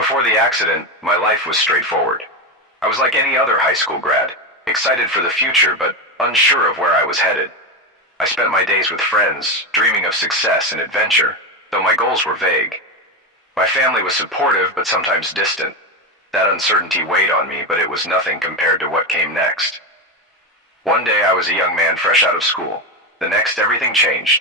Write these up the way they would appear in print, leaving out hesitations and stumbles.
Before the accident, my life was straightforward. I was like any other high school grad, excited for the future but unsure of where I was headed. I spent my days with friends, dreaming of success and adventure, though my goals were vague. My family was supportive but sometimes distant. That uncertainty weighed on me, but it was nothing compared to what came next. One day I was a young man fresh out of school. The next, everything changed.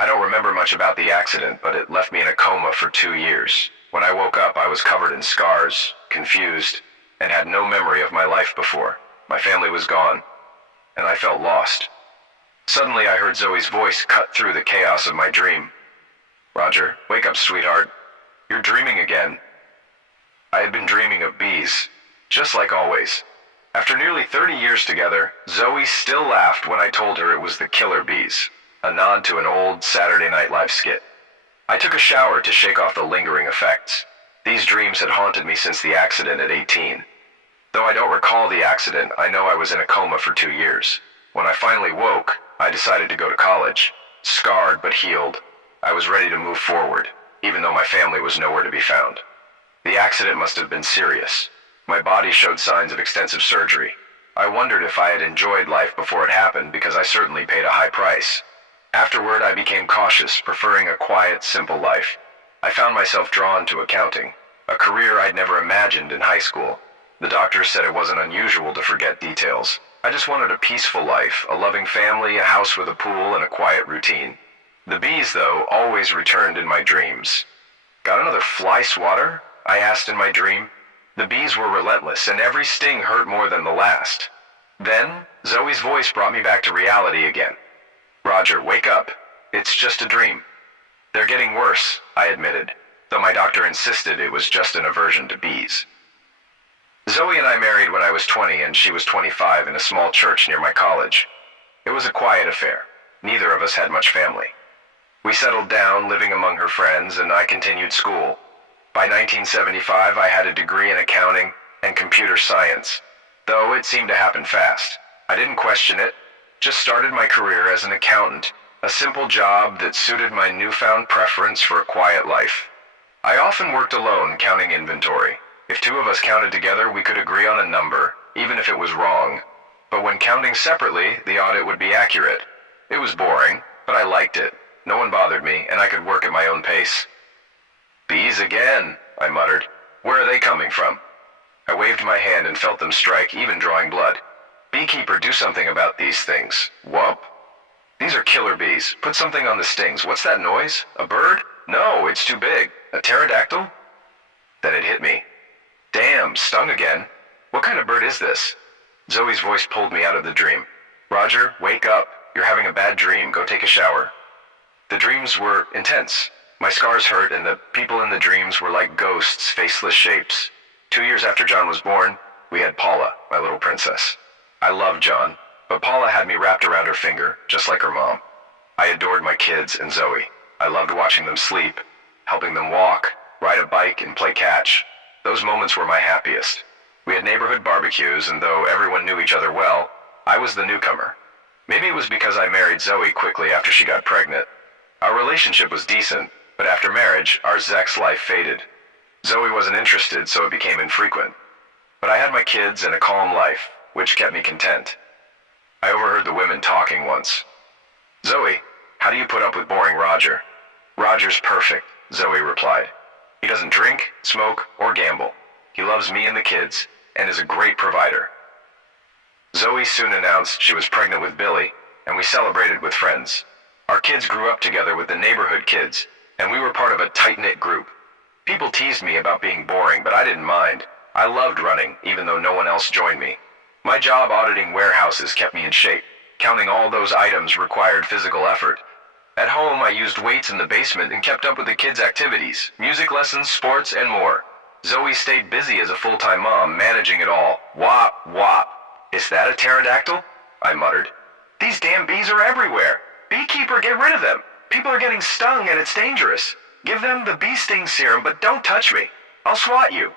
I don't remember much about the accident, but it left me in a coma for 2 years. When I woke up, I was covered in scars, confused, and had no memory of my life before. My family was gone, and I felt lost. Suddenly, I heard Zoe's voice cut through the chaos of my dream. "Roger, wake up, sweetheart. You're dreaming again." I had been dreaming of bees, just like always. After nearly 30 years together, Zoe still laughed when I told her it was the killer bees, a nod to an old Saturday Night Live skit. I took a shower to shake off the lingering effects. These dreams had haunted me since the accident at 18. Though I don't recall the accident, I know I was in a coma for 2 years. When I finally woke, I decided to go to college. Scarred but healed, I was ready to move forward, even though my family was nowhere to be found. The accident must have been serious. My body showed signs of extensive surgery. I wondered if I had enjoyed life before it happened, because I certainly paid a high price. Afterward, I became cautious, preferring a quiet, simple life. I found myself drawn to accounting, a career I'd never imagined in high school. The doctors said it wasn't unusual to forget details. I just wanted a peaceful life, a loving family, a house with a pool, and a quiet routine. The bees, though, always returned in my dreams. "Got another fly swatter?" I asked in my dream. The bees were relentless, and every sting hurt more than the last. Then, Zoe's voice brought me back to reality again. "Roger, wake up. It's just a dream." "They're getting worse," I admitted, though my doctor insisted it was just an aversion to bees. Zoe and I married when I was 20 and she was 25 in a small church near my college. It was a quiet affair. Neither of us had much family. We settled down, living among her friends, and I continued school. By 1975, I had a degree in accounting and computer science, though it seemed to happen fast. I didn't question it, just started my career as an accountant, a simple job that suited my newfound preference for a quiet life. I often worked alone, counting inventory. If two of us counted together, we could agree on a number, even if it was wrong. But when counting separately, the audit would be accurate. It was boring, but I liked it. No one bothered me, and I could work at my own pace. "Bees again," I muttered. "Where are they coming from?" I waved my hand and felt them strike, even drawing blood. "Beekeeper, do something about these things." "Whoop? These are killer bees. Put something on the stings. What's that noise? A bird? No, it's too big. A pterodactyl?" Then it hit me. Damn, stung again. What kind of bird is this? Zoe's voice pulled me out of the dream. "Roger, wake up. You're having a bad dream. Go take a shower." The dreams were intense. My scars hurt, and the people in the dreams were like ghosts, faceless shapes. 2 years after John was born, we had Paula, my little princess. I loved John, but Paula had me wrapped around her finger, just like her mom. I adored my kids and Zoe. I loved watching them sleep, helping them walk, ride a bike, and play catch. Those moments were my happiest. We had neighborhood barbecues, and though everyone knew each other well, I was the newcomer. Maybe it was because I married Zoe quickly after she got pregnant. Our relationship was decent, but after marriage, our sex life faded. Zoe wasn't interested, so it became infrequent. But I had my kids and a calm life, which kept me content. I overheard the women talking once. "Zoe, how do you put up with boring Roger?" "Roger's perfect," Zoe replied. "He doesn't drink, smoke, or gamble. He loves me and the kids, and is a great provider." Zoe soon announced she was pregnant with Billy, and we celebrated with friends. Our kids grew up together with the neighborhood kids, and we were part of a tight-knit group. People teased me about being boring, but I didn't mind. I loved running, even though no one else joined me. My job auditing warehouses kept me in shape. Counting all those items required physical effort. At home, I used weights in the basement and kept up with the kids' activities, music lessons, sports, and more. Zoe stayed busy as a full-time mom, managing it all. "Wop, wop. Is that a pterodactyl?" I muttered. "These damn bees are everywhere. Beekeeper, get rid of them. People are getting stung and it's dangerous. Give them the bee sting serum, but don't touch me. I'll swat you."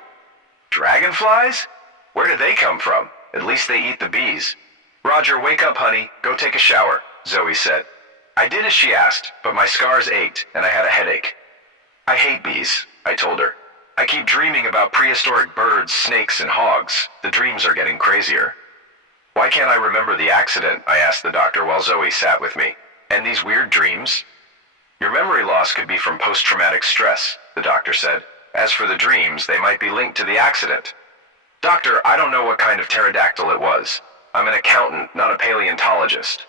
"Dragonflies? Where do they come from? At least they eat the bees." "Roger, wake up, honey. Go take a shower," Zoe said. I did as she asked, but my scars ached and I had a headache. "I hate bees," I told her. I keep dreaming about prehistoric birds, snakes, and hogs. The dreams are getting crazier. Why can't I remember the accident? I asked the doctor while Zoe sat with me. And these weird dreams? Your memory loss could be from post-traumatic stress, the doctor said. As for the dreams, they might be linked to the accident. Doctor, I don't know what kind of pterodactyl it was. I'm an accountant, not a paleontologist.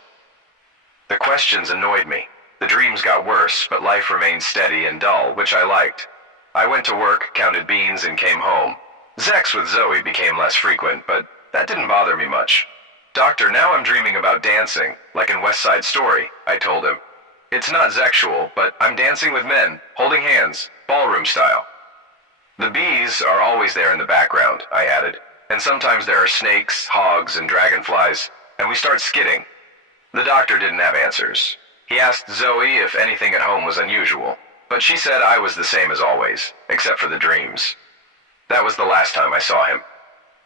The questions annoyed me. The dreams got worse, but life remained steady and dull, which I liked. I went to work, counted beans, and came home. Sex with Zoe became less frequent, but that didn't bother me much. Doctor, now I'm dreaming about dancing, like in West Side Story, I told him. It's not sexual, but I'm dancing with men, holding hands, ballroom style. The bees are always there in the background, I added, and sometimes there are snakes, hogs, and dragonflies, and we start skidding. The doctor didn't have answers. He asked Zoe if anything at home was unusual, but she said I was the same as always, except for the dreams. That was the last time I saw him.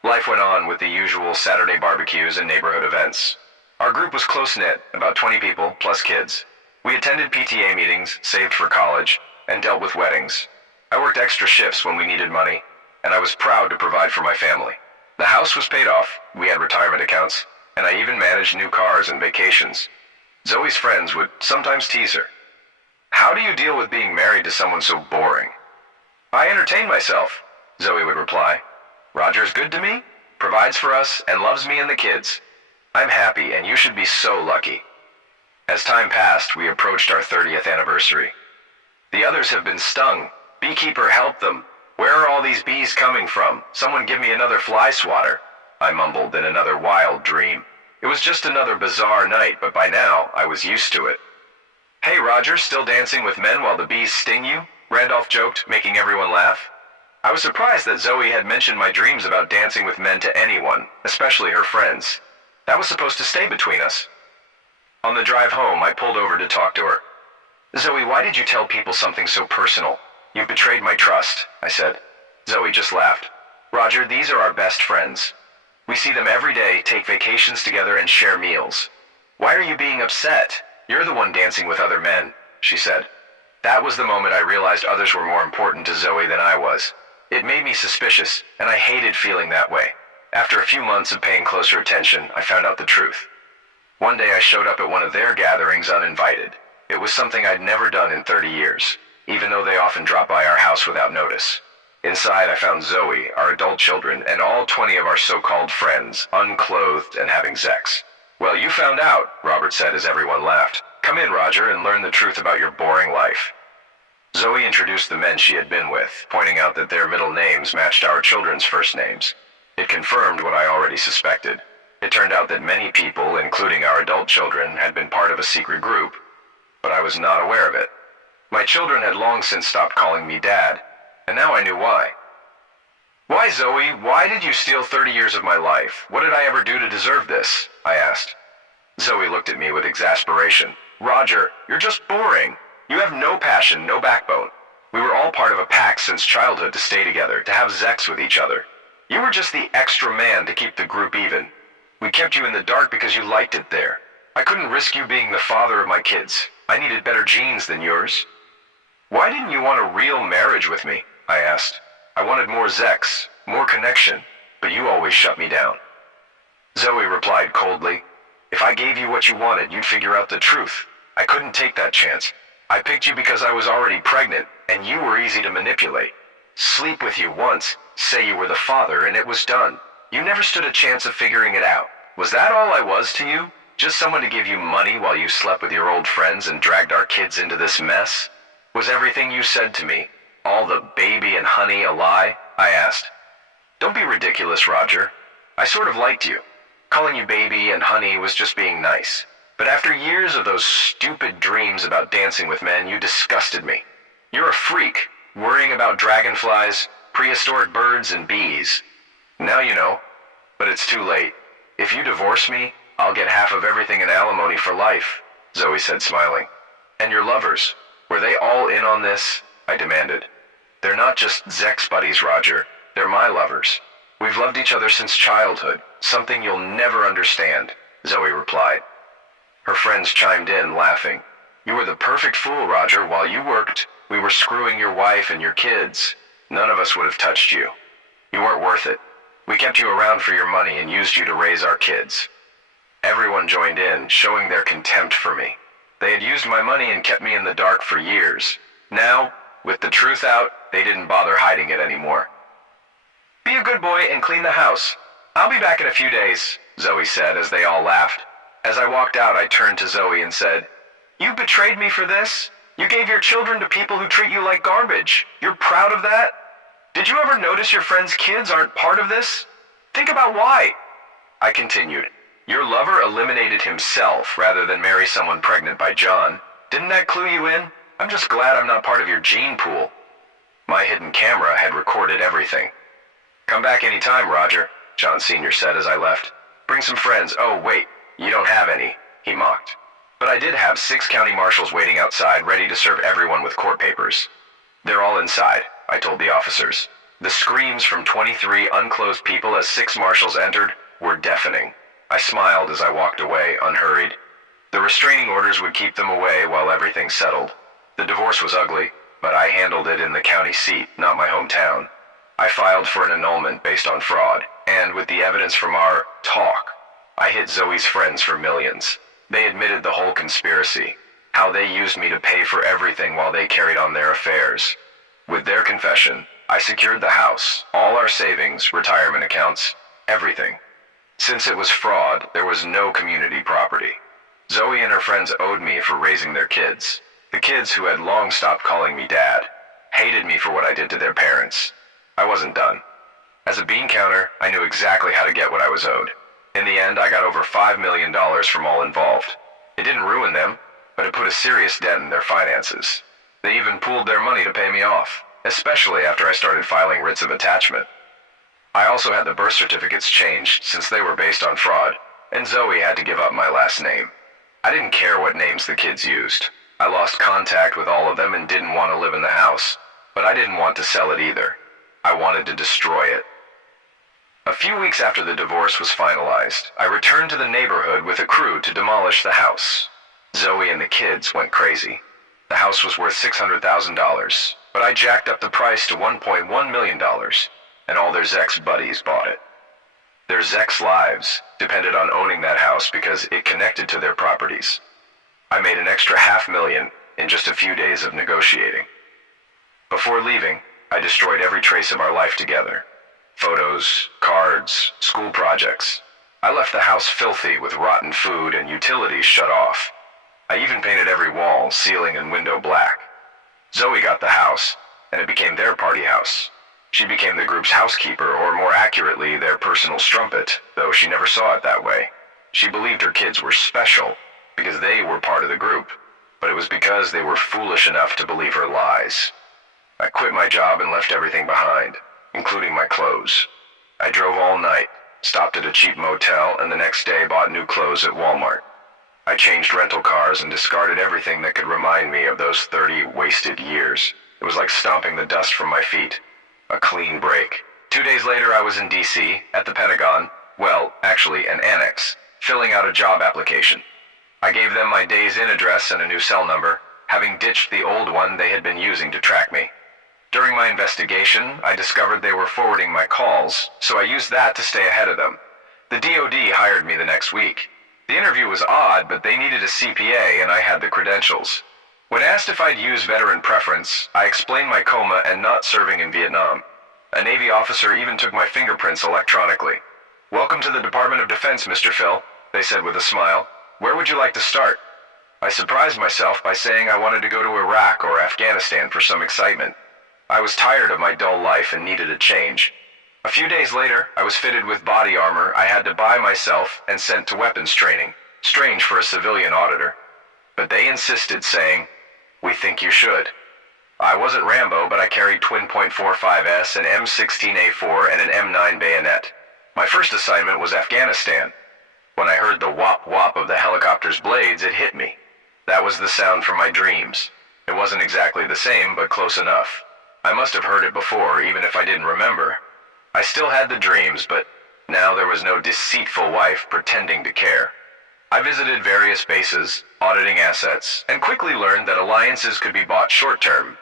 Life went on with the usual Saturday barbecues and neighborhood events. Our group was close-knit, about 20 people, plus kids. We attended PTA meetings, saved for college, and dealt with weddings. I worked extra shifts when we needed money, and I was proud to provide for my family. The house was paid off, we had retirement accounts, and I even managed new cars and vacations. Zoe's friends would sometimes tease her. How do you deal with being married to someone so boring? I entertain myself, Zoe would reply. Roger's good to me, provides for us, and loves me and the kids. I'm happy, and you should be so lucky. As time passed, we approached our 30th anniversary. The others have been stung. Beekeeper, help them. Where are all these bees coming from? Someone give me another fly swatter, I mumbled in another wild dream. It was just another bizarre night, but by now, I was used to it. Hey, Roger, still dancing with men while the bees sting you? Randolph joked, making everyone laugh. I was surprised that Zoe had mentioned my dreams about dancing with men to anyone, especially her friends. That was supposed to stay between us. On the drive home, I pulled over to talk to her. Zoe, why did you tell people something so personal? You've betrayed my trust, I said. Zoe just laughed. Roger, these are our best friends. We see them every day, take vacations together, and share meals. Why are you being upset? You're the one dancing with other men, she said. That was the moment I realized others were more important to Zoe than I was. It made me suspicious, and I hated feeling that way. After a few months of paying closer attention, I found out the truth. One day I showed up at one of their gatherings uninvited. It was something I'd never done in 30 years, even though they often drop by our house without notice. Inside, I found Zoe, our adult children, and all 20 of our so-called friends, unclothed and having sex. Well, you found out, Robert said as everyone laughed. Come in, Roger, and learn the truth about your boring life. Zoe introduced the men she had been with, pointing out that their middle names matched our children's first names. It confirmed what I already suspected. It turned out that many people, including our adult children, had been part of a secret group, but I was not aware of it. My children had long since stopped calling me Dad, and now I knew why. Why, Zoe? Why did you steal 30 years of my life? What did I ever do to deserve this? I asked. Zoe looked at me with exasperation. Roger, you're just boring. You have no passion, no backbone. We were all part of a pact since childhood to stay together, to have sex with each other. You were just the extra man to keep the group even. We kept you in the dark because you liked it there. I couldn't risk you being the father of my kids. I needed better genes than yours. Why didn't you want a real marriage with me? I asked. I wanted more sex, more connection, but you always shut me down. Zoe replied coldly, if I gave you what you wanted, you'd figure out the truth. I couldn't take that chance. I picked you because I was already pregnant, and you were easy to manipulate. Sleep with you once, say you were the father, and it was done. You never stood a chance of figuring it out. Was that all I was to you? Just someone to give you money while you slept with your old friends and dragged our kids into this mess? Was everything you said to me, all the baby and honey, a lie? I asked. Don't be ridiculous, Roger. I sort of liked you. Calling you baby and honey was just being nice. But after years of those stupid dreams about dancing with men, you disgusted me. You're a freak, worrying about dragonflies, prehistoric birds, and bees. Now you know, but it's too late. If you divorce me, I'll get half of everything in alimony for life, Zoe said, smiling. And your lovers, were they all in on this? I demanded. They're not just sex buddies, Roger. They're my lovers. We've loved each other since childhood, something you'll never understand, Zoe replied. Her friends chimed in, laughing. You were the perfect fool, Roger. While you worked, we were screwing your wife and your kids. None of us would have touched you. You weren't worth it. We kept you around for your money and used you to raise our kids. Everyone joined in, showing their contempt for me. They had used my money and kept me in the dark for years. Now, with the truth out, they didn't bother hiding it anymore. Be a good boy and clean the house. I'll be back in a few days, Zoe said as they all laughed. As I walked out, I turned to Zoe and said, You betrayed me for this? You gave your children to people who treat you like garbage. You're proud of that? Did you ever notice your friends' kids aren't part of this? Think about why. I continued, Your lover eliminated himself rather than marry someone pregnant by John. Didn't that clue you in? I'm just glad I'm not part of your gene pool. My hidden camera had recorded everything. Come back any time, Roger, John Sr. said as I left. Bring some friends. Oh, wait, you don't have any, he mocked. But I did have 6 county marshals waiting outside, ready to serve everyone with court papers. They're all inside, I told the officers. The screams from 23 unclothed people as 6 marshals entered were deafening. I smiled as I walked away, unhurried. The restraining orders would keep them away while everything settled. The divorce was ugly, but I handled it in the county seat, not my hometown. I filed for an annulment based on fraud, and with the evidence from our talk, I hit Zoe's friends for millions. They admitted the whole conspiracy, how they used me to pay for everything while they carried on their affairs. With their confession, I secured the house, all our savings, retirement accounts, everything. Since it was fraud, there was no community property. Zoe and her friends owed me for raising their kids. The kids who had long stopped calling me dad, hated me for what I did to their parents. I wasn't done. As a bean counter, I knew exactly how to get what I was owed. In the end, I got over $5 million from all involved. It didn't ruin them, but it put a serious dent in their finances. They even pooled their money to pay me off, especially after I started filing writs of attachment. I also had the birth certificates changed since they were based on fraud, and Zoe had to give up my last name. I didn't care what names the kids used. I lost contact with all of them and didn't want to live in the house, but I didn't want to sell it either. I wanted to destroy it. A few weeks after the divorce was finalized, I returned to the neighborhood with a crew to demolish the house. Zoe and the kids went crazy. The house was worth $600,000, but I jacked up the price to $1.1 million, and all their Zex buddies bought it. Their Zex lives depended on owning that house because it connected to their properties. I made an extra $500,000 in just a few days of negotiating. Before leaving, I destroyed every trace of our life together. Photos, cards, school projects. I left the house filthy with rotten food and utilities shut off. I even painted every wall, ceiling, and window black. Zoe got the house, and it became their party house. She became the group's housekeeper, or more accurately, their personal strumpet, though she never saw it that way. She believed her kids were special, because they were part of the group, but it was because they were foolish enough to believe her lies. I quit my job and left everything behind, including my clothes. I drove all night, stopped at a cheap motel, and the next day bought new clothes at Walmart. I changed rental cars and discarded everything that could remind me of those 30 wasted years. It was like stomping the dust from my feet. A clean break. 2 days later, I was in D.C., at the Pentagon, well, actually an annex, filling out a job application. I gave them my days in address and a new cell number, having ditched the old one they had been using to track me. During my investigation, I discovered they were forwarding my calls, so I used that to stay ahead of them. The DoD hired me the next week. The interview was odd, but they needed a CPA and I had the credentials. When asked if I'd use veteran preference, I explained my coma and not serving in Vietnam. A Navy officer even took my fingerprints electronically. "Welcome to the Department of Defense, Mr. Phil," they said with a smile. "Where would you like to start?" I surprised myself by saying I wanted to go to Iraq or Afghanistan for some excitement. I was tired of my dull life and needed a change. A few days later, I was fitted with body armor I had to buy myself and sent to weapons training. Strange for a civilian auditor. But they insisted, saying, "We think you should." I wasn't Rambo, but I carried twin .45s, an M16A4, and an M9 bayonet. My first assignment was Afghanistan. When I heard the whop-whop of the helicopter's blades, it hit me. That was the sound from my dreams. It wasn't exactly the same, but close enough. I must have heard it before, even if I didn't remember. I still had the dreams, but now there was no deceitful wife pretending to care. I visited various bases, auditing assets, and quickly learned that alliances could be bought short-term.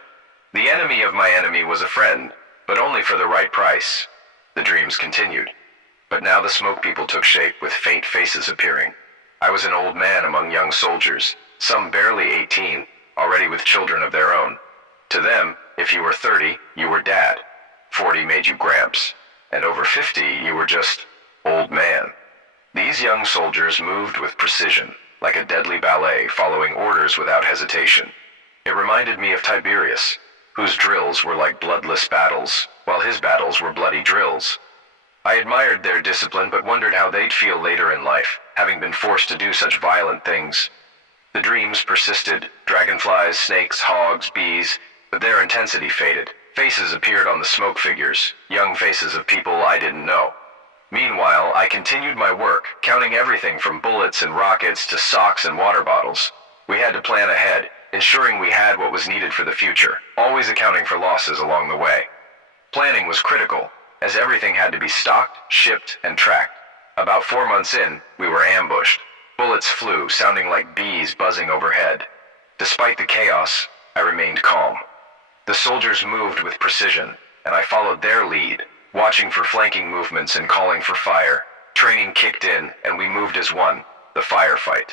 The enemy of my enemy was a friend, but only for the right price. The dreams continued. But now the smoke people took shape, with faint faces appearing. I was an old man among young soldiers, some barely 18, already with children of their own. To them, if you were 30, you were dad. 40 made you gramps. And over 50, you were just old man. These young soldiers moved with precision, like a deadly ballet, following orders without hesitation. It reminded me of Tiberius, whose drills were like bloodless battles, while his battles were bloody drills. I admired their discipline, but wondered how they'd feel later in life, having been forced to do such violent things. The dreams persisted, dragonflies, snakes, hogs, bees, but their intensity faded. Faces appeared on the smoke figures, young faces of people I didn't know. Meanwhile, I continued my work, counting everything from bullets and rockets to socks and water bottles. We had to plan ahead, ensuring we had what was needed for the future, always accounting for losses along the way. Planning was critical, as everything had to be stocked, shipped, and tracked. About 4 months in, we were ambushed. Bullets flew, sounding like bees buzzing overhead. Despite the chaos, I remained calm. The soldiers moved with precision, and I followed their lead, watching for flanking movements and calling for fire. Training kicked in, and we moved as one, the firefight.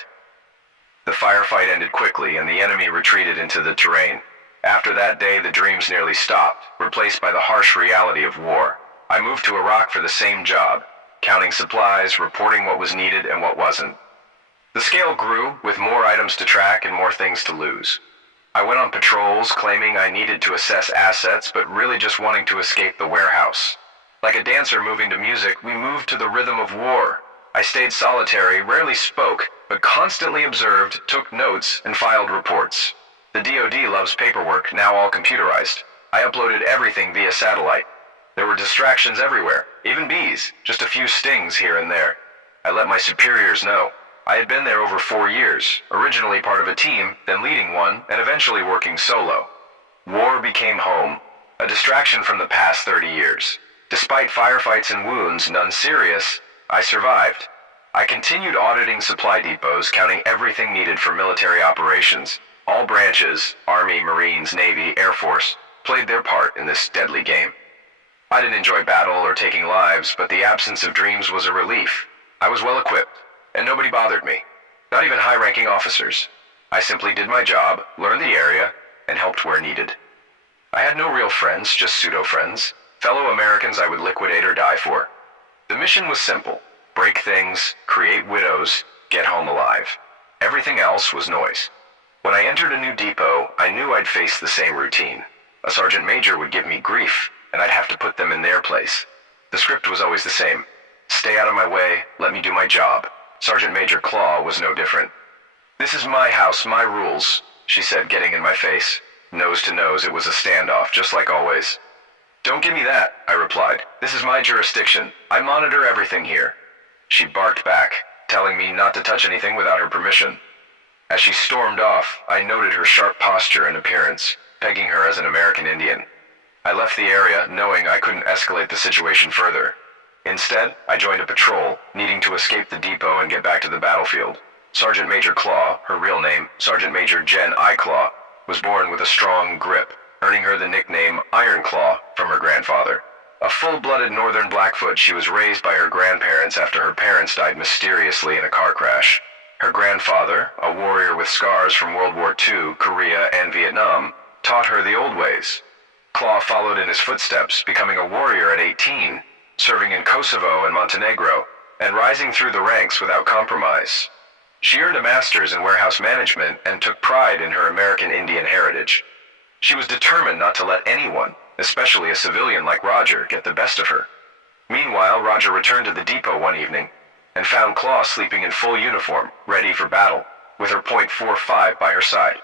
The firefight ended quickly, and the enemy retreated into the terrain. After that day, the dreams nearly stopped, replaced by the harsh reality of war. I moved to Iraq for the same job, counting supplies, reporting what was needed and what wasn't. The scale grew, with more items to track and more things to lose. I went on patrols, claiming I needed to assess assets, but really just wanting to escape the warehouse. Like a dancer moving to music, we moved to the rhythm of war. I stayed solitary, rarely spoke, but constantly observed, took notes, and filed reports. The DoD loves paperwork, now all computerized. I uploaded everything via satellite. There were distractions everywhere, even bees, just a few stings here and there. I let my superiors know. I had been there over 4 years, originally part of a team, then leading one, and eventually working solo. War became home, a distraction from the past 30 years. Despite firefights and wounds, none serious, I survived. I continued auditing supply depots, counting everything needed for military operations. All branches, Army, Marines, Navy, Air Force, played their part in this deadly game. I didn't enjoy battle or taking lives, but the absence of dreams was a relief. I was well equipped, and nobody bothered me, not even high-ranking officers. I simply did my job, learned the area, and helped where needed. I had no real friends, just pseudo-friends, fellow Americans I would liquidate or die for. The mission was simple: break things, create widows, get home alive. Everything else was noise. When I entered a new depot, I knew I'd face the same routine. A sergeant major would give me grief, and I'd have to put them in their place. The script was always the same: stay out of my way, let me do my job. Sergeant Major Claw was no different. "This is my house, my rules," she said, getting in my face. Nose to nose, it was a standoff, just like always. "Don't give me that," I replied. "This is my jurisdiction. I monitor everything here." She barked back, telling me not to touch anything without her permission. As she stormed off, I noted her sharp posture and appearance, pegging her as an American Indian. I left the area, knowing I couldn't escalate the situation further. Instead, I joined a patrol, needing to escape the depot and get back to the battlefield. Sergeant Major Claw, her real name, Sergeant Major Jen Eyeclaw, was born with a strong grip, earning her the nickname Iron Claw from her grandfather. A full-blooded Northern Blackfoot, she was raised by her grandparents after her parents died mysteriously in a car crash. Her grandfather, a warrior with scars from World War II, Korea, and Vietnam, taught her the old ways. Claw followed in his footsteps, becoming a warrior at 18, serving in Kosovo and Montenegro, and rising through the ranks without compromise. She earned a master's in warehouse management and took pride in her American Indian heritage. She was determined not to let anyone, especially a civilian like Roger, get the best of her. Meanwhile, Roger returned to the depot one evening and found Claw sleeping in full uniform, ready for battle, with her .45 by her side.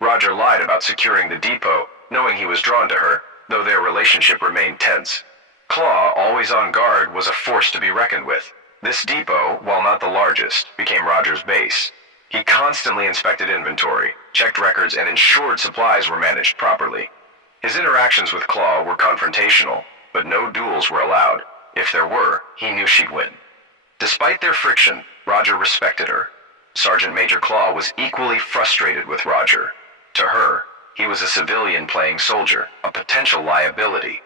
Roger lied about securing the depot, knowing he was drawn to her, though their relationship remained tense. Claw, always on guard, was a force to be reckoned with. This depot, while not the largest, became Roger's base. He constantly inspected inventory, checked records, and ensured supplies were managed properly. His interactions with Claw were confrontational, but no duels were allowed. If there were, he knew she'd win. Despite their friction, Roger respected her. Sergeant Major Claw was equally frustrated with Roger. To her, he was a civilian playing soldier, a potential liability.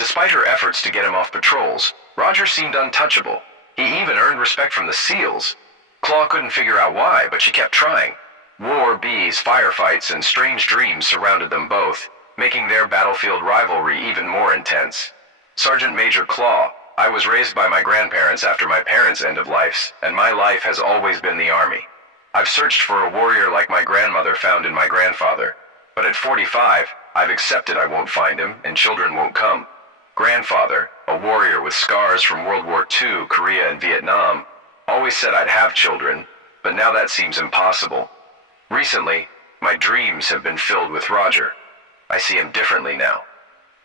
Despite her efforts to get him off patrols, Roger seemed untouchable. He even earned respect from the SEALs. Claw couldn't figure out why, but she kept trying. War, bees, firefights, and strange dreams surrounded them both, making their battlefield rivalry even more intense. Sergeant Major Claw, I was raised by my grandparents after my parents' end of lives, and my life has always been the Army. I've searched for a warrior like my grandmother found in my grandfather, but at 45, I've accepted I won't find him, and children won't come. Grandfather, a warrior with scars from World War II, Korea, and Vietnam, always said I'd have children, but now that seems impossible. Recently, my dreams have been filled with Roger. I see him differently now.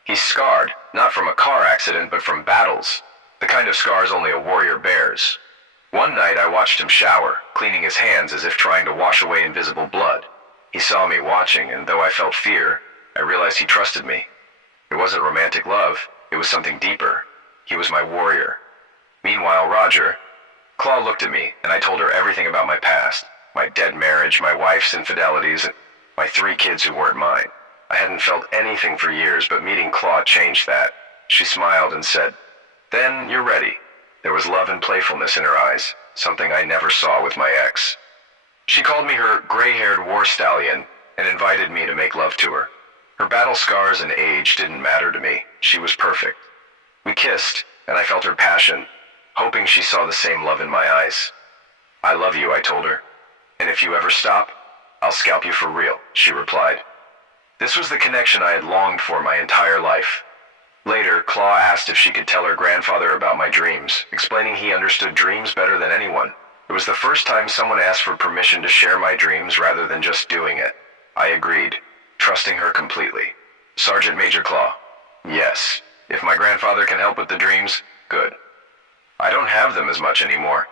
He's scarred, not from a car accident, but from battles, the kind of scars only a warrior bears. One night I watched him shower, cleaning his hands as if trying to wash away invisible blood. He saw me watching, and though I felt fear, I realized he trusted me. It wasn't romantic love, it was something deeper. He was my warrior. Meanwhile, Roger... Claw looked at me, and I told her everything about my past. My dead marriage, my wife's infidelities, and my 3 kids who weren't mine. I hadn't felt anything for years, but meeting Claw changed that. She smiled and said, "Then you're ready." There was love and playfulness in her eyes, something I never saw with my ex. She called me her gray-haired war stallion and invited me to make love to her. Her battle scars and age didn't matter to me. She was perfect. We kissed, and I felt her passion, hoping she saw the same love in my eyes. "I love you," I told her. "And if you ever stop, I'll scalp you for real," she replied. This was the connection I had longed for my entire life. Later, Claw asked if she could tell her grandfather about my dreams, explaining he understood dreams better than anyone. It was the first time someone asked for permission to share my dreams rather than just doing it. I agreed, trusting her completely. Sergeant Major Claw, yes. If my grandfather can help with the dreams, good. I don't have them as much anymore,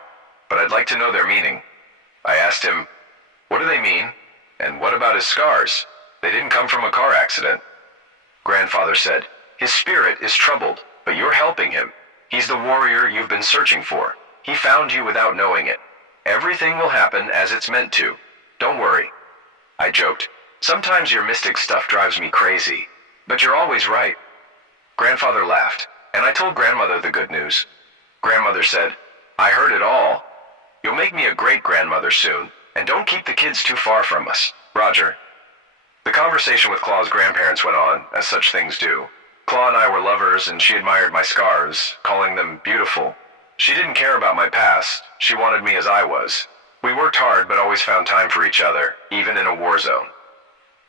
but I'd like to know their meaning. I asked him, "What do they mean? And what about his scars? They didn't come from a car accident." Grandfather said, "His spirit is troubled, but you're helping him. He's the warrior you've been searching for. He found you without knowing it. Everything will happen as it's meant to. Don't worry." I joked, "Sometimes your mystic stuff drives me crazy, but you're always right." Grandfather laughed, and I told grandmother the good news. Grandmother said, "I heard it all. You'll make me a great-grandmother soon, and don't keep the kids too far from us. Roger." The conversation with Claw's grandparents went on, as such things do. Claw and I were lovers, and she admired my scars, calling them beautiful. She didn't care about my past. She wanted me as I was. We worked hard, but always found time for each other, even in a war zone.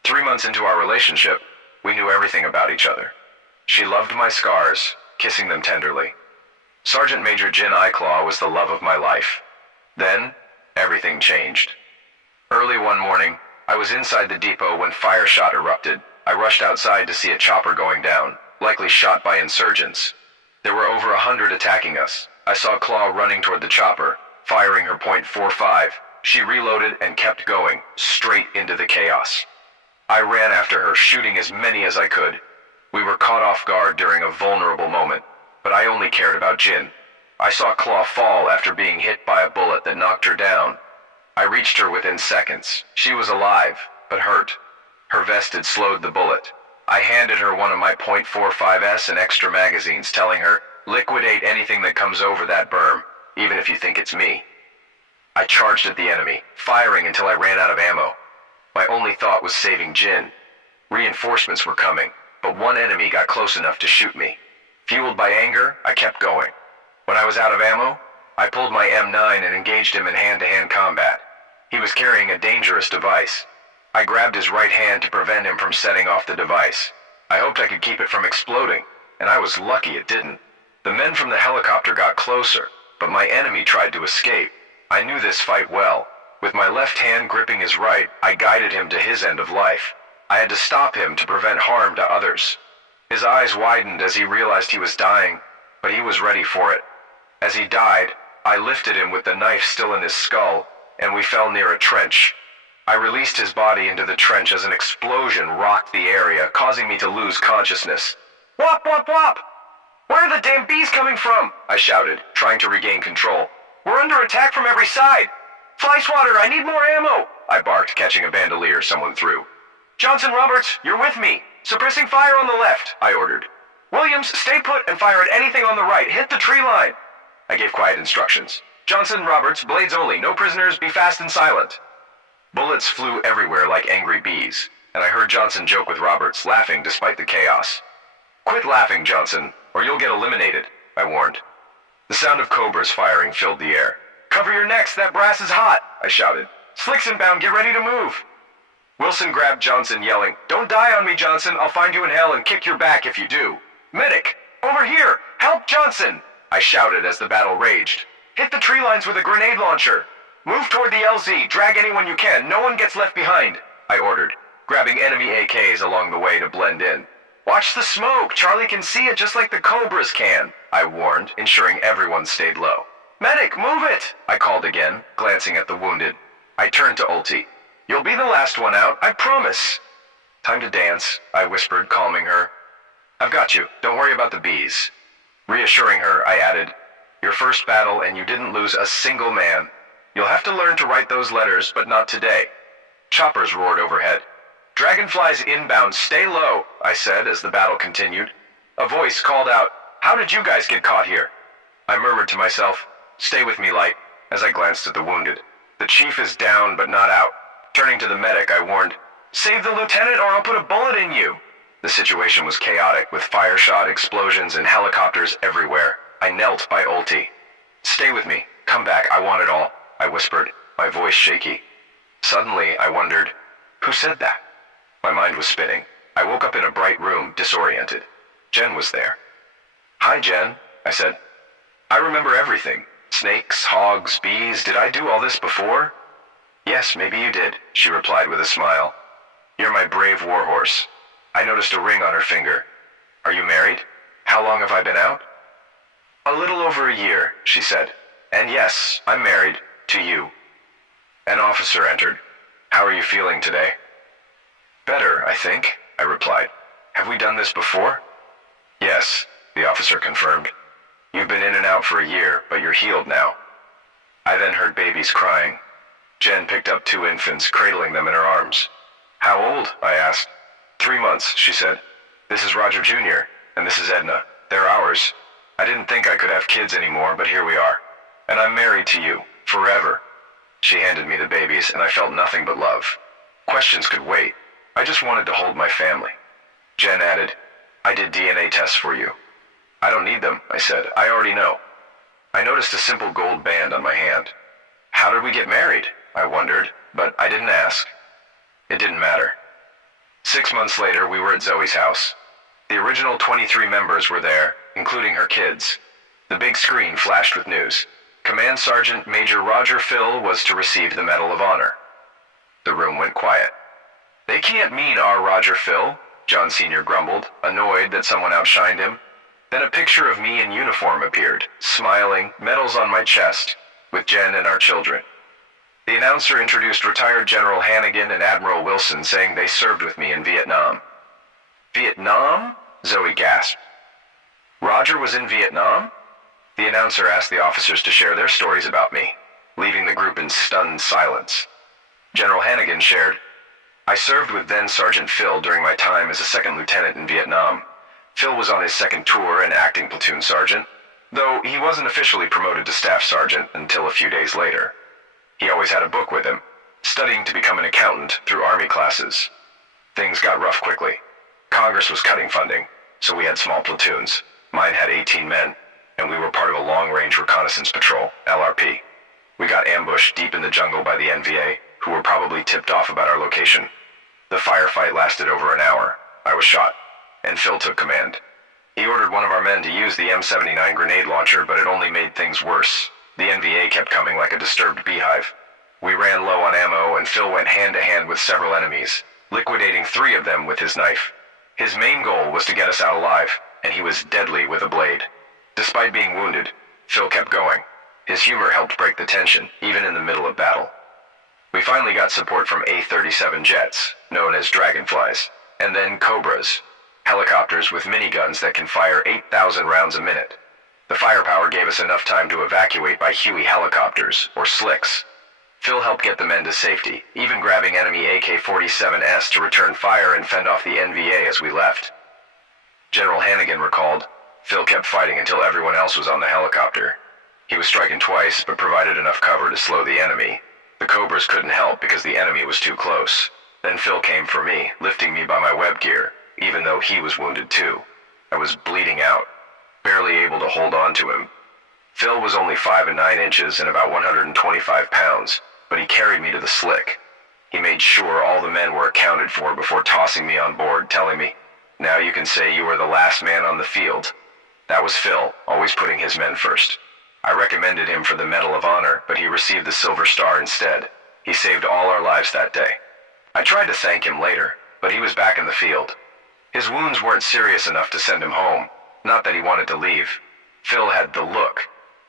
3 months into our relationship, we knew everything about each other. She loved my scars, kissing them tenderly. Sergeant Major Jin Iclaw was the love of my life. Then, everything changed. Early one morning, I was inside the depot when fire shot erupted. I rushed outside to see a chopper going down, likely shot by insurgents. There were over 100 attacking us. I saw Claw running toward the chopper, firing her .45. She reloaded and kept going, straight into the chaos. I ran after her, shooting as many as I could. We were caught off guard during a vulnerable moment, but I only cared about Jin. I saw Claw fall after being hit by a bullet that knocked her down. I reached her within seconds. She was alive, but hurt. Her vest had slowed the bullet. I handed her one of my .45s and extra magazines, telling her, "Liquidate anything that comes over that berm, even if you think it's me." I charged at the enemy, firing until I ran out of ammo. My only thought was saving Jin. Reinforcements were coming, but one enemy got close enough to shoot me. Fueled by anger, I kept going. When I was out of ammo, I pulled my M9 and engaged him in hand-to-hand combat. He was carrying a dangerous device. I grabbed his right hand to prevent him from setting off the device. I hoped I could keep it from exploding, and I was lucky it didn't. The men from the helicopter got closer, but my enemy tried to escape. I knew this fight well. With my left hand gripping his right, I guided him to his end of life. I had to stop him to prevent harm to others. His eyes widened as he realized he was dying, but he was ready for it. As he died, I lifted him with the knife still in his skull, and we fell near a trench. I released his body into the trench as an explosion rocked the area, causing me to lose consciousness. "Wop, wop, wop! Where are the damn bees coming from?" I shouted, trying to regain control. "We're under attack from every side! Flyswatter, I need more ammo!" I barked, catching a bandolier someone threw. "Johnson Roberts, you're with me! Suppressing fire on the left!" I ordered. Williams, stay put and fire at anything on the right. Hit the tree line. I gave quiet instructions. Johnson, Roberts, blades only. No prisoners. Be fast and silent. Bullets flew everywhere like angry bees, and I heard Johnson joke with Roberts, laughing despite the chaos. Quit laughing, Johnson, or you'll get eliminated, I warned. The sound of cobras firing filled the air. Cover your necks, that brass is hot, I shouted. Slicks inbound, get ready to move. Wilson grabbed Johnson, yelling, Don't die on me, Johnson. I'll find you in hell and kick your back if you do. Medic, over here, help Johnson, I shouted as the battle raged. Hit the tree lines with a grenade launcher. Move toward the LZ, drag anyone you can, no one gets left behind, I ordered, grabbing enemy AKs along the way to blend in. Watch the smoke, Charlie can see it just like the cobras can, I warned, ensuring everyone stayed low. Medic, move it, I called again, glancing at the wounded. I turned to Ulti. You'll be the last one out, I promise. Time to dance, I whispered, calming her. I've got you, don't worry about the bees. Reassuring her, I added, Your first battle and you didn't lose a single man. You'll have to learn to write those letters, but not today. Choppers roared overhead. Dragonflies inbound, stay low, I said as the battle continued. A voice called out, How did you guys get caught here? I murmured to myself, Stay with me, Light, as I glanced at the wounded. The chief is down, but not out. Turning to the medic, I warned, Save the lieutenant or I'll put a bullet in you. The situation was chaotic, with fire shot, explosions, and helicopters everywhere. I knelt by Ulti. Stay with me. Come back. I want it all, I whispered, my voice shaky. Suddenly, I wondered, who said that? My mind was spinning. I woke up in a bright room, disoriented. Jen was there. Hi, Jen, I said. I remember everything. Snakes, hogs, bees. Did I do all this before? Yes, maybe you did, she replied with a smile. You're my brave warhorse. I noticed a ring on her finger. Are you married? How long have I been out? A little over a year, she said. And yes, I'm married, to you. An officer entered. How are you feeling today? Better, I think, I replied. Have we done this before? Yes, the officer confirmed. You've been in and out for a year, but you're healed now. I then heard babies crying. Jen picked up 2 infants, cradling them in her arms. How old? I asked. 3 months, she said. This is Roger Jr., and this is Edna. They're ours. I didn't think I could have kids anymore, but here we are. And I'm married to you, forever. She handed me the babies, and I felt nothing but love. Questions could wait. I just wanted to hold my family. Jen added, I did DNA tests for you. I don't need them, I said. I already know. I noticed a simple gold band on my hand. How did we get married? I wondered, but I didn't ask. It didn't matter. 6 months later, we were at Zoe's house. The original 23 members were there, including her kids. The big screen flashed with news. Command Sergeant Major Roger Phil was to receive the Medal of Honor. The room went quiet. They can't mean our Roger Phil, John Sr. grumbled, annoyed that someone outshined him. Then a picture of me in uniform appeared, smiling, medals on my chest, with Jen and our children. The announcer introduced retired General Hannigan and Admiral Wilson, saying they served with me in Vietnam. Vietnam? Zoe gasped. Roger was in Vietnam? The announcer asked the officers to share their stories about me, leaving the group in stunned silence. General Hannigan shared, I served with then Sergeant Phil during my time as a second lieutenant in Vietnam. Phil was on his second tour and acting platoon sergeant, though he wasn't officially promoted to staff sergeant until a few days later. He always had a book with him, studying to become an accountant through Army classes. Things got rough quickly. Congress was cutting funding, so we had small platoons. Mine had 18 men, and we were part of a long-range reconnaissance patrol, LRP. We got ambushed deep in the jungle by the NVA, who were probably tipped off about our location. The firefight lasted over an hour. I was shot, and Phil took command. He ordered one of our men to use the M79 grenade launcher, but it only made things worse. The NVA kept coming like a disturbed beehive. We ran low on ammo, and Phil went hand-to-hand with several enemies, liquidating 3 of them with his knife. His main goal was to get us out alive, and he was deadly with a blade. Despite being wounded, Phil kept going. His humor helped break the tension, even in the middle of battle. We finally got support from A-37 jets, known as Dragonflies, and then Cobras, helicopters with miniguns that can fire 8,000 rounds a minute. The firepower gave us enough time to evacuate by Huey helicopters, or slicks. Phil helped get the men to safety, even grabbing enemy AK-47S to return fire and fend off the NVA as we left. General Hannigan recalled, Phil kept fighting until everyone else was on the helicopter. He was striking twice, but provided enough cover to slow the enemy. The Cobras couldn't help because the enemy was too close. Then Phil came for me, lifting me by my web gear, even though he was wounded too. I was bleeding out, barely able to hold on to him. Phil was only 5 and 9 inches and about 125 pounds, but he carried me to the slick. He made sure all the men were accounted for before tossing me on board, telling me, "Now you can say you were the last man on the field." That was Phil, always putting his men first. I recommended him for the Medal of Honor, but he received the Silver Star instead. He saved all our lives that day. I tried to thank him later, but he was back in the field. His wounds weren't serious enough to send him home, not that he wanted to leave. Phil had the look,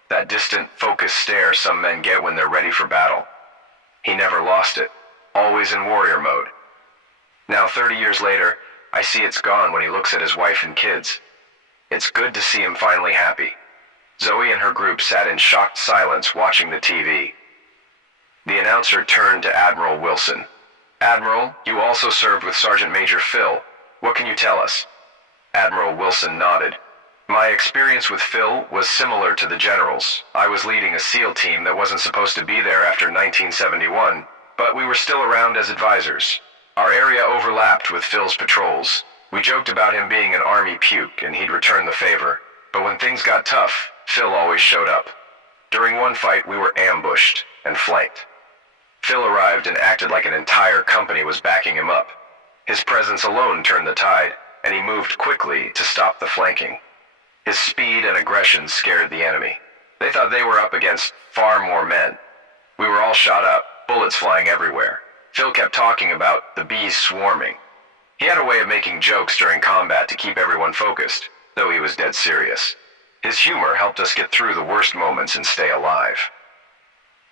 that distant, focused stare some men get when they're ready for battle. He never lost it, always in warrior mode. Now 30 years later, I see it's gone when he looks at his wife and kids. It's good to see him finally happy. Zoe and her group sat in shocked silence watching the TV. The announcer turned to Admiral Wilson. "Admiral, you also served with Sergeant Major Phil. What can you tell us?" Admiral Wilson nodded. "My experience with Phil was similar to the general's. I was leading a SEAL team that wasn't supposed to be there after 1971, but we were still around as advisors. Our area overlapped with Phil's patrols. We joked about him being an army puke and he'd return the favor. But when things got tough, Phil always showed up. During one fight, we were ambushed and flanked. Phil arrived and acted like an entire company was backing him up. His presence alone turned the tide, and he moved quickly to stop the flanking. His speed and aggression scared the enemy. They thought they were up against far more men. We were all shot up, bullets flying everywhere. Phil kept talking about the bees swarming. He had a way of making jokes during combat to keep everyone focused, though he was dead serious. His humor helped us get through the worst moments and stay alive."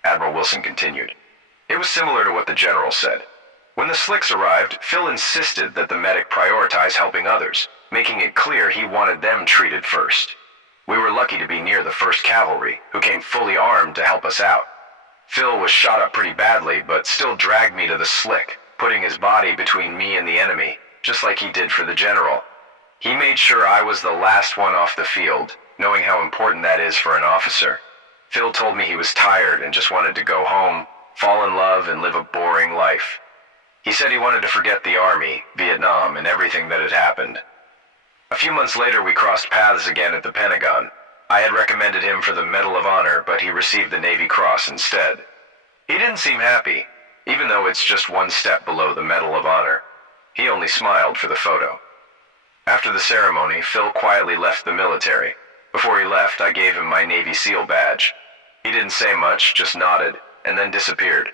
Admiral Wilson continued. "It was similar to what the general said. When the slicks arrived, Phil insisted that the medic prioritize helping others, making it clear he wanted them treated first. We were lucky to be near the 1st Cavalry, who came fully armed to help us out. Phil was shot up pretty badly, but still dragged me to the slick, putting his body between me and the enemy, just like he did for the general. He made sure I was the last one off the field, knowing how important that is for an officer. Phil told me he was tired and just wanted to go home, fall in love, and live a boring life. He said he wanted to forget the Army, Vietnam, and everything that had happened. A few months later, we crossed paths again at the Pentagon. I had recommended him for the Medal of Honor, but he received the Navy Cross instead. He didn't seem happy, even though it's just one step below the Medal of Honor. He only smiled for the photo. After the ceremony, Phil quietly left the military. Before he left, I gave him my Navy SEAL badge. He didn't say much, just nodded, and then disappeared.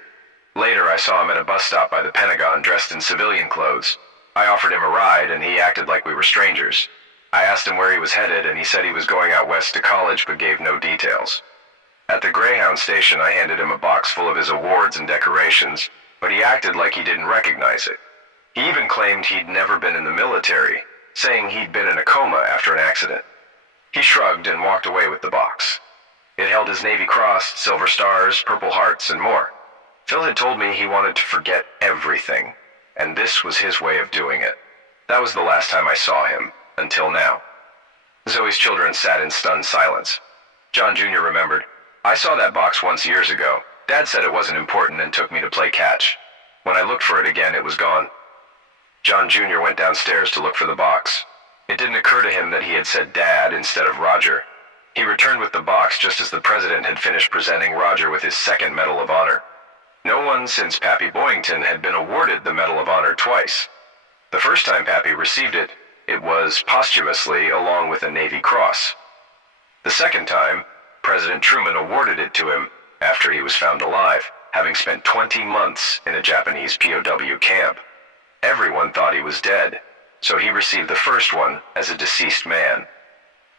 Later, I saw him at a bus stop by the Pentagon dressed in civilian clothes. I offered him a ride, and he acted like we were strangers. I asked him where he was headed, and he said he was going out west to college, but gave no details. At the Greyhound station, I handed him a box full of his awards and decorations, but he acted like he didn't recognize it. He even claimed he'd never been in the military, saying he'd been in a coma after an accident. He shrugged and walked away with the box. It held his Navy Cross, Silver Stars, Purple Hearts, and more. Phil had told me he wanted to forget everything, and this was his way of doing it. That was the last time I saw him, until now. Zoe's children sat in stunned silence. John Jr. remembered, "I saw that box once years ago. Dad said it wasn't important and took me to play catch. When I looked for it again, it was gone." John Jr. went downstairs to look for the box. It didn't occur to him that he had said Dad instead of Roger. He returned with the box just as the president had finished presenting Roger with his 2nd Medal of Honor. No one since Pappy Boyington had been awarded the Medal of Honor twice. The first time Pappy received it, it was posthumously along with a Navy Cross. The second time, President Truman awarded it to him after he was found alive, having spent 20 months in a Japanese POW camp. Everyone thought he was dead, so he received the first one as a deceased man.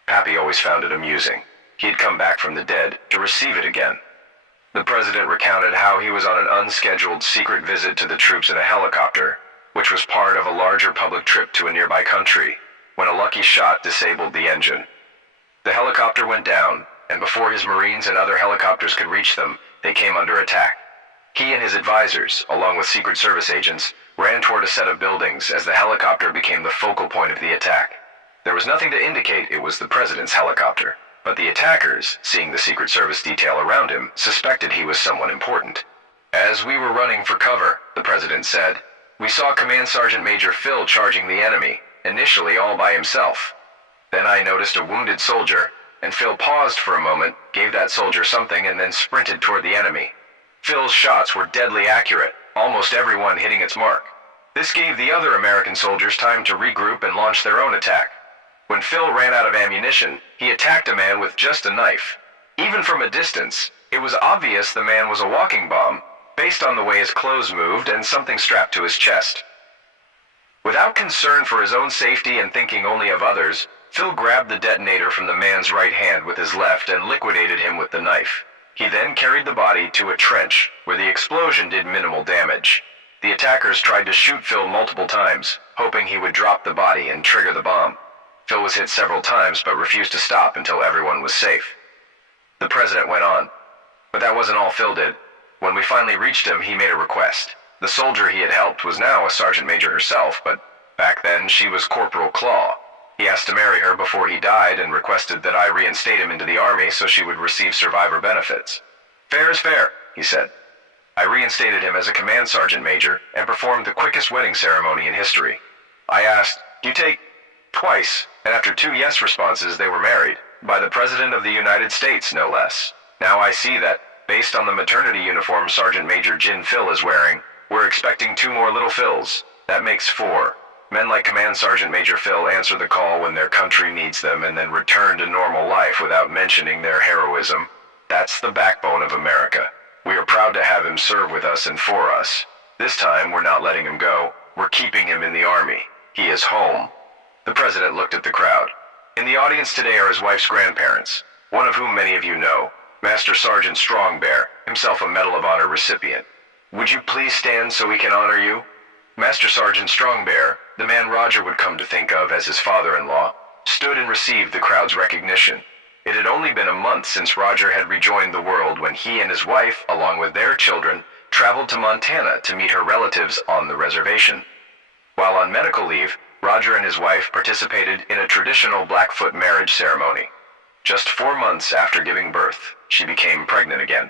Pappy always found it amusing. He had come back from the dead to receive it again. The president recounted how he was on an unscheduled secret visit to the troops in a helicopter, which was part of a larger public trip to a nearby country, when a lucky shot disabled the engine. The helicopter went down, and before his Marines and other helicopters could reach them, they came under attack. He and his advisors, along with Secret Service agents, ran toward a set of buildings as the helicopter became the focal point of the attack. There was nothing to indicate it was the president's helicopter, but the attackers, seeing the Secret Service detail around him, suspected he was someone important. As we were running for cover, the president said, we saw Command Sergeant Major Phil charging the enemy, initially all by himself. Then I noticed a wounded soldier, and Phil paused for a moment, gave that soldier something, and then sprinted toward the enemy. Phil's shots were deadly accurate, almost everyone hitting its mark. This gave the other American soldiers time to regroup and launch their own attack. When Phil ran out of ammunition, he attacked a man with just a knife. Even from a distance, it was obvious the man was a walking bomb, based on the way his clothes moved and something strapped to his chest. Without concern for his own safety and thinking only of others, Phil grabbed the detonator from the man's right hand with his left and liquidated him with the knife. He then carried the body to a trench, where the explosion did minimal damage. The attackers tried to shoot Phil multiple times, hoping he would drop the body and trigger the bomb. Phil was hit several times but refused to stop until everyone was safe. The president went on. But that wasn't all Phil did. When we finally reached him, he made a request. The soldier he had helped was now a sergeant major herself, but back then she was Corporal Claw. He asked to marry her before he died and requested that I reinstate him into the army so she would receive survivor benefits. Fair is fair, he said. I reinstated him as a command sergeant major and performed the quickest wedding ceremony in history. I asked, "You take?" Twice, and after 2 yes responses they were married, by the President of the United States, no less. Now I see that, based on the maternity uniform Sergeant Major Jin Phil is wearing, we're expecting 2 more little Phils. That makes 4. Men like Command Sergeant Major Phil answer the call when their country needs them and then return to normal life without mentioning their heroism. That's the backbone of America. We are proud to have him serve with us and for us. This time, we're not letting him go. We're keeping him in the army. He is home. The president looked at the crowd. In the audience today are his wife's grandparents, one of whom many of you know, Master Sergeant Strongbear, himself a Medal of Honor recipient. Would you please stand so we can honor you? Master Sergeant Strongbear, the man Roger would come to think of as his father-in-law, stood and received the crowd's recognition. It had only been a month since Roger had rejoined the world when he and his wife, along with their children, traveled to Montana to meet her relatives on the reservation. While on medical leave, Roger and his wife participated in a traditional Blackfoot marriage ceremony. Just 4 months after giving birth, she became pregnant again.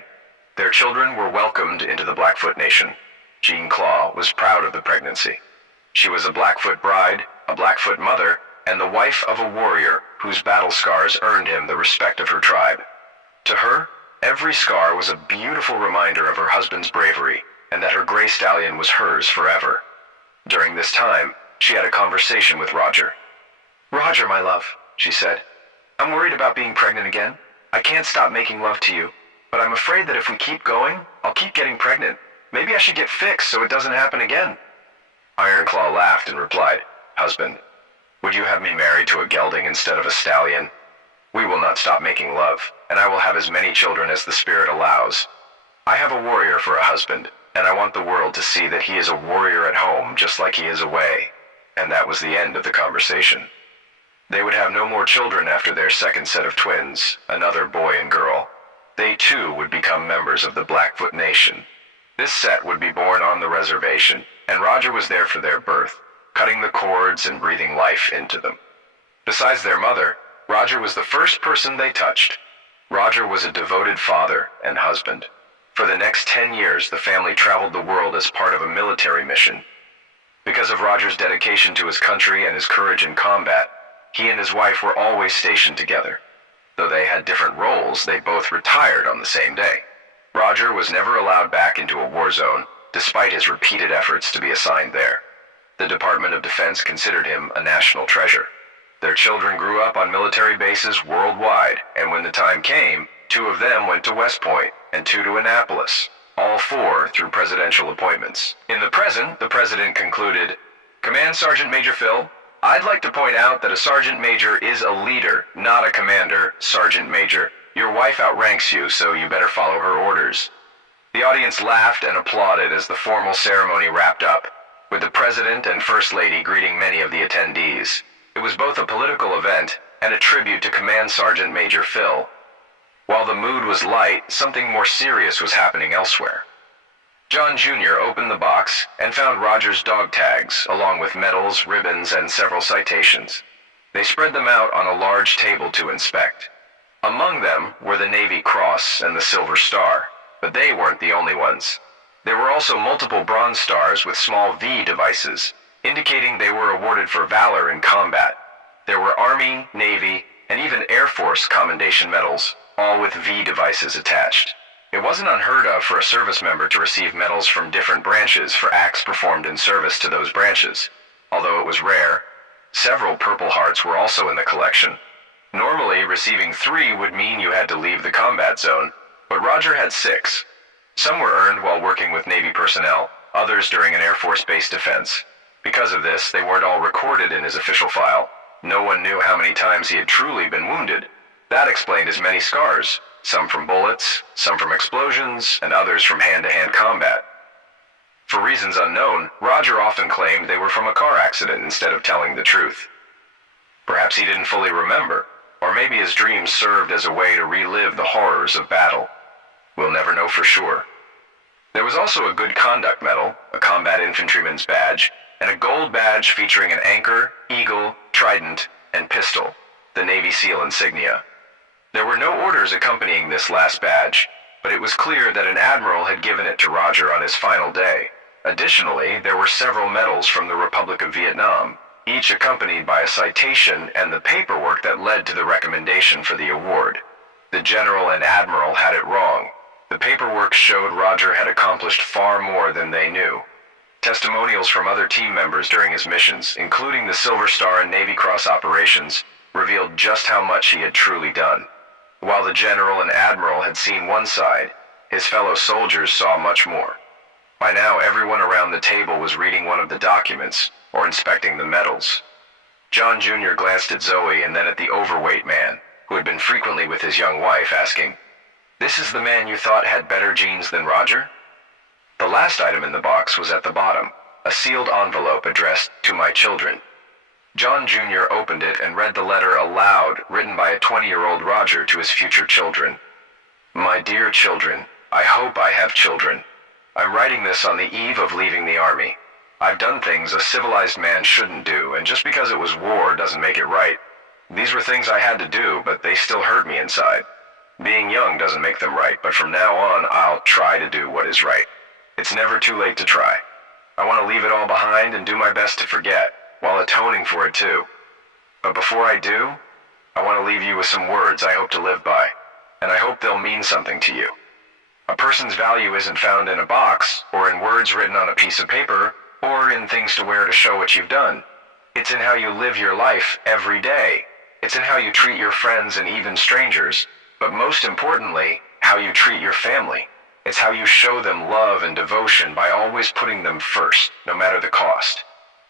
Their children were welcomed into the Blackfoot Nation. Jean Claw was proud of the pregnancy. She was a Blackfoot bride, a Blackfoot mother, and the wife of a warrior whose battle scars earned him the respect of her tribe. To her, every scar was a beautiful reminder of her husband's bravery, and that her gray stallion was hers forever. During this time, she had a conversation with Roger. "Roger, my love," she said, "I'm worried about being pregnant again. I can't stop making love to you, but I'm afraid that if we keep going, I'll keep getting pregnant. Maybe I should get fixed so it doesn't happen again." Ironclaw laughed and replied, "Husband, would you have me married to a gelding instead of a stallion? We will not stop making love, and I will have as many children as the spirit allows. I have a warrior for a husband, and I want the world to see that he is a warrior at home just like he is away." And that was the end of the conversation. They would have no more children after their second set of twins, another boy and girl. They too would become members of the Blackfoot Nation. This set would be born on the reservation, and Roger was there for their birth, cutting the cords and breathing life into them. Besides their mother, Roger was the first person they touched. Roger was a devoted father and husband. For the next 10 years, the family traveled the world as part of a military mission. Because of Roger's dedication to his country and his courage in combat, he and his wife were always stationed together. Though they had different roles, they both retired on the same day. Roger was never allowed back into a war zone, despite his repeated efforts to be assigned there. The Department of Defense considered him a national treasure. Their children grew up on military bases worldwide, and when the time came, 2 of them went to West Point and 2 to Annapolis, all 4 through presidential appointments. In the present, the president concluded, "Command Sergeant Major Phil, I'd like to point out that a sergeant major is a leader, not a commander, Sergeant Major. Your wife outranks you, so you better follow her orders." The audience laughed and applauded as the formal ceremony wrapped up, with the president and first lady greeting many of the attendees. It was both a political event and a tribute to Command Sergeant Major Phil. While the mood was light, something more serious was happening elsewhere. John Jr. opened the box and found Roger's dog tags, along with medals, ribbons, and several citations. They spread them out on a large table to inspect. Among them were the Navy Cross and the Silver Star, but they weren't the only ones. There were also multiple Bronze Stars with small V devices, indicating they were awarded for valor in combat. There were Army, Navy, and even Air Force commendation medals, all with V devices attached. It wasn't unheard of for a service member to receive medals from different branches for acts performed in service to those branches. Although it was rare, several Purple Hearts were also in the collection. Normally, receiving 3 would mean you had to leave the combat zone, but Roger had 6. Some were earned while working with Navy personnel, others during an Air Force base defense. Because of this, they weren't all recorded in his official file. No one knew how many times he had truly been wounded. That explained his many scars, some from bullets, some from explosions, and others from hand-to-hand combat. For reasons unknown, Roger often claimed they were from a car accident instead of telling the truth. Perhaps he didn't fully remember, or maybe his dreams served as a way to relive the horrors of battle. We'll never know for sure. There was also a Good Conduct Medal, a combat infantryman's badge, and a gold badge featuring an anchor, eagle, trident, and pistol, the Navy SEAL insignia. There were no orders accompanying this last badge, but it was clear that an admiral had given it to Roger on his final day. Additionally, there were several medals from the Republic of Vietnam, each accompanied by a citation and the paperwork that led to the recommendation for the award. The general and admiral had it wrong. The paperwork showed Roger had accomplished far more than they knew. Testimonials from other team members during his missions, including the Silver Star and Navy Cross operations, revealed just how much he had truly done. While the general and admiral had seen one side, his fellow soldiers saw much more. By now, everyone around the table was reading one of the documents or inspecting the medals. John Jr. glanced at Zoe and then at the overweight man, who had been frequently with his young wife, asking, "This is the man you thought had better genes than Roger?" The last item in the box was at the bottom, a sealed envelope addressed to my children. John Jr. opened it and read the letter aloud, written by a 20-year-old Roger to his future children. "My dear children, I hope I have children. I'm writing this on the eve of leaving the Army. I've done things a civilized man shouldn't do, and just because it was war doesn't make it right. These were things I had to do, but they still hurt me inside. Being young doesn't make them right, but from now on, I'll try to do what is right. It's never too late to try. I want to leave it all behind and do my best to forget, while atoning for it too. But before I do, I want to leave you with some words I hope to live by, and I hope they'll mean something to you. A person's value isn't found in a box, or in words written on a piece of paper, or in things to wear to show what you've done. It's in how you live your life every day. It's in how you treat your friends and even strangers, but most importantly, how you treat your family. It's how you show them love and devotion by always putting them first, no matter the cost.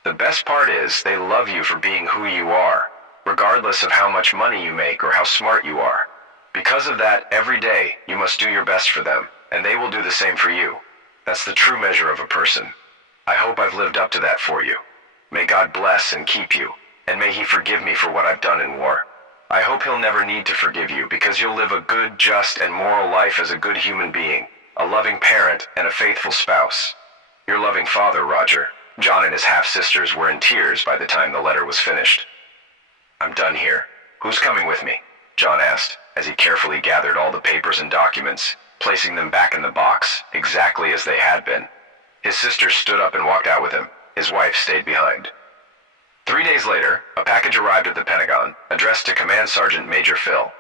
The best part is they love you for being who you are, regardless of how much money you make or how smart you are. Because of that, every day, you must do your best for them, and they will do the same for you. That's the true measure of a person. I hope I've lived up to that for you. May God bless and keep you, and may He forgive me for what I've done in war. I hope He'll never need to forgive you because you'll live a good, just, and moral life as a good human being, a loving parent, and a faithful spouse. Your loving father, Roger." John and his half-sisters were in tears by the time the letter was finished. "I'm done here. Who's coming with me?" John asked, as he carefully gathered all the papers and documents, placing them back in the box, exactly as they had been. His sisters stood up and walked out with him. His wife stayed behind. 3 days later, a package arrived at the Pentagon, addressed to Command Sergeant Major Phil.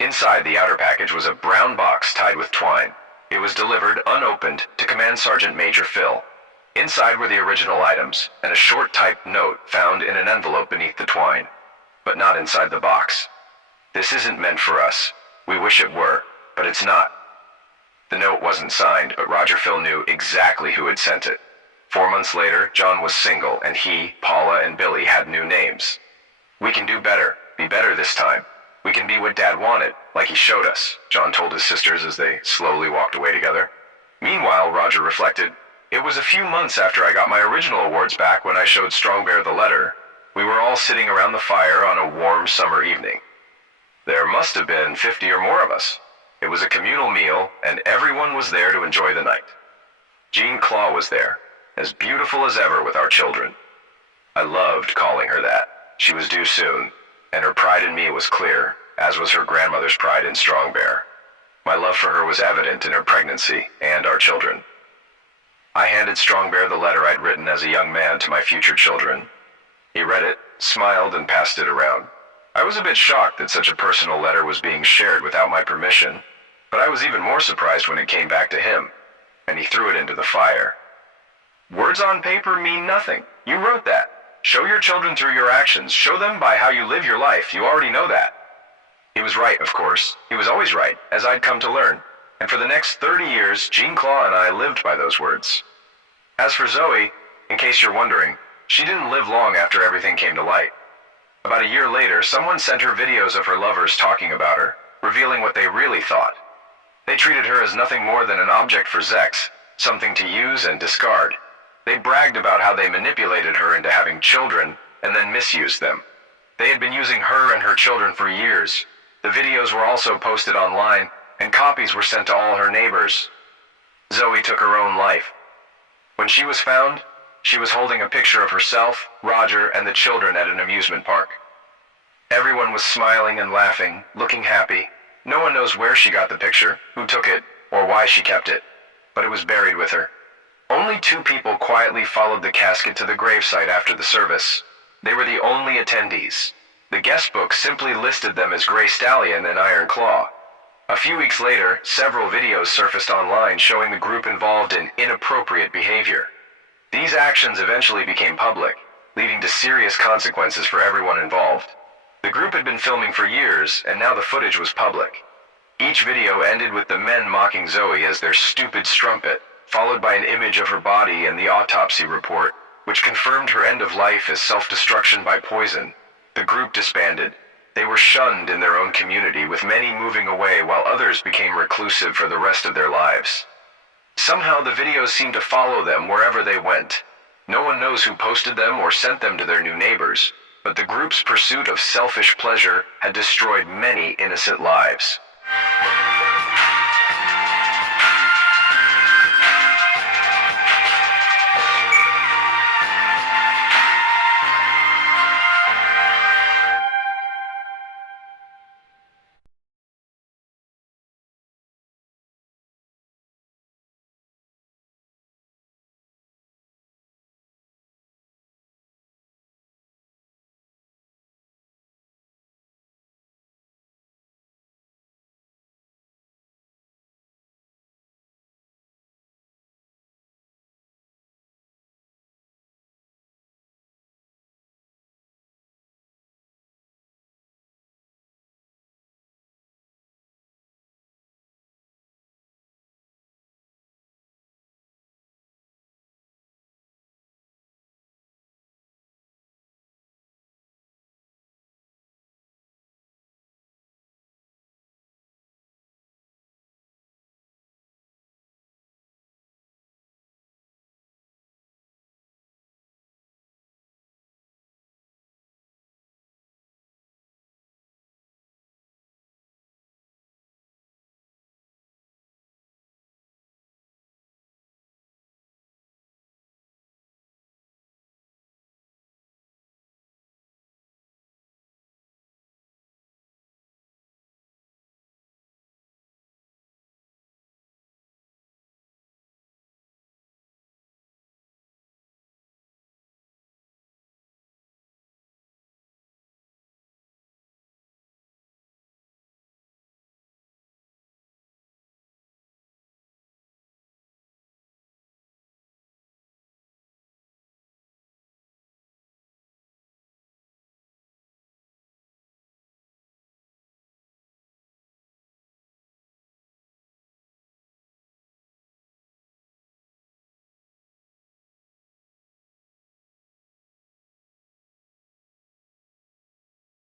Inside the outer package was a brown box tied with twine. It was delivered, unopened, to Command Sergeant Major Phil. Inside were the original items, and a short typed note found in an envelope beneath the twine, but not inside the box. "This isn't meant for us. We wish it were, but it's not." The note wasn't signed, but Roger Phil knew exactly who had sent it. 4 months later, John was single, and he, Paula, and Billy had new names. "We can do better, be better this time. We can be what Dad wanted, like he showed us," John told his sisters as they slowly walked away together. Meanwhile, Roger reflected, "It was a few months after I got my original awards back when I showed Strongbear the letter. We were all sitting around the fire on a warm summer evening. There must have been 50 or more of us. It was a communal meal, and everyone was there to enjoy the night. Jean Claw was there, as beautiful as ever with our children. I loved calling her that. She was due soon, and her pride in me was clear, as was her grandmother's pride in Strong Bear. My love for her was evident in her pregnancy and our children. I handed Strong Bear the letter I'd written as a young man to my future children. He read it, smiled, and passed it around. I was a bit shocked that such a personal letter was being shared without my permission, but I was even more surprised when it came back to him, and he threw it into the fire. Words on paper mean nothing. You wrote that. Show your children through your actions. Show them by how you live your life. You already know that. He was right, of course. He was always right, as I'd come to learn. And for the next 30 years, Jean Claw and I lived by those words. As for Zoe, in case you're wondering, she didn't live long after everything came to light. About a year later, someone sent her videos of her lovers talking about her, revealing what they really thought. They treated her as nothing more than an object for Zex, something to use and discard. They bragged about how they manipulated her into having children and then misused them. They had been using her and her children for years. The videos were also posted online, and copies were sent to all her neighbors. Zoe took her own life. When she was found, she was holding a picture of herself, Roger, and the children at an amusement park. Everyone was smiling and laughing, looking happy. No one knows where she got the picture, who took it, or why she kept it, but it was buried with her. Only 2 people quietly followed the casket to the gravesite after the service. They were the only attendees. The guest book simply listed them as Gray Stallion and Iron Claw. A few weeks later, several videos surfaced online showing the group involved in inappropriate behavior. These actions eventually became public, leading to serious consequences for everyone involved. The group had been filming for years, and now the footage was public. Each video ended with the men mocking Zoe as their stupid strumpet, followed by an image of her body and the autopsy report, which confirmed her end of life as self-destruction by poison. The group disbanded. They were shunned in their own community, with many moving away while others became reclusive for the rest of their lives. Somehow the videos seemed to follow them wherever they went. No one knows who posted them or sent them to their new neighbors, but the group's pursuit of selfish pleasure had destroyed many innocent lives.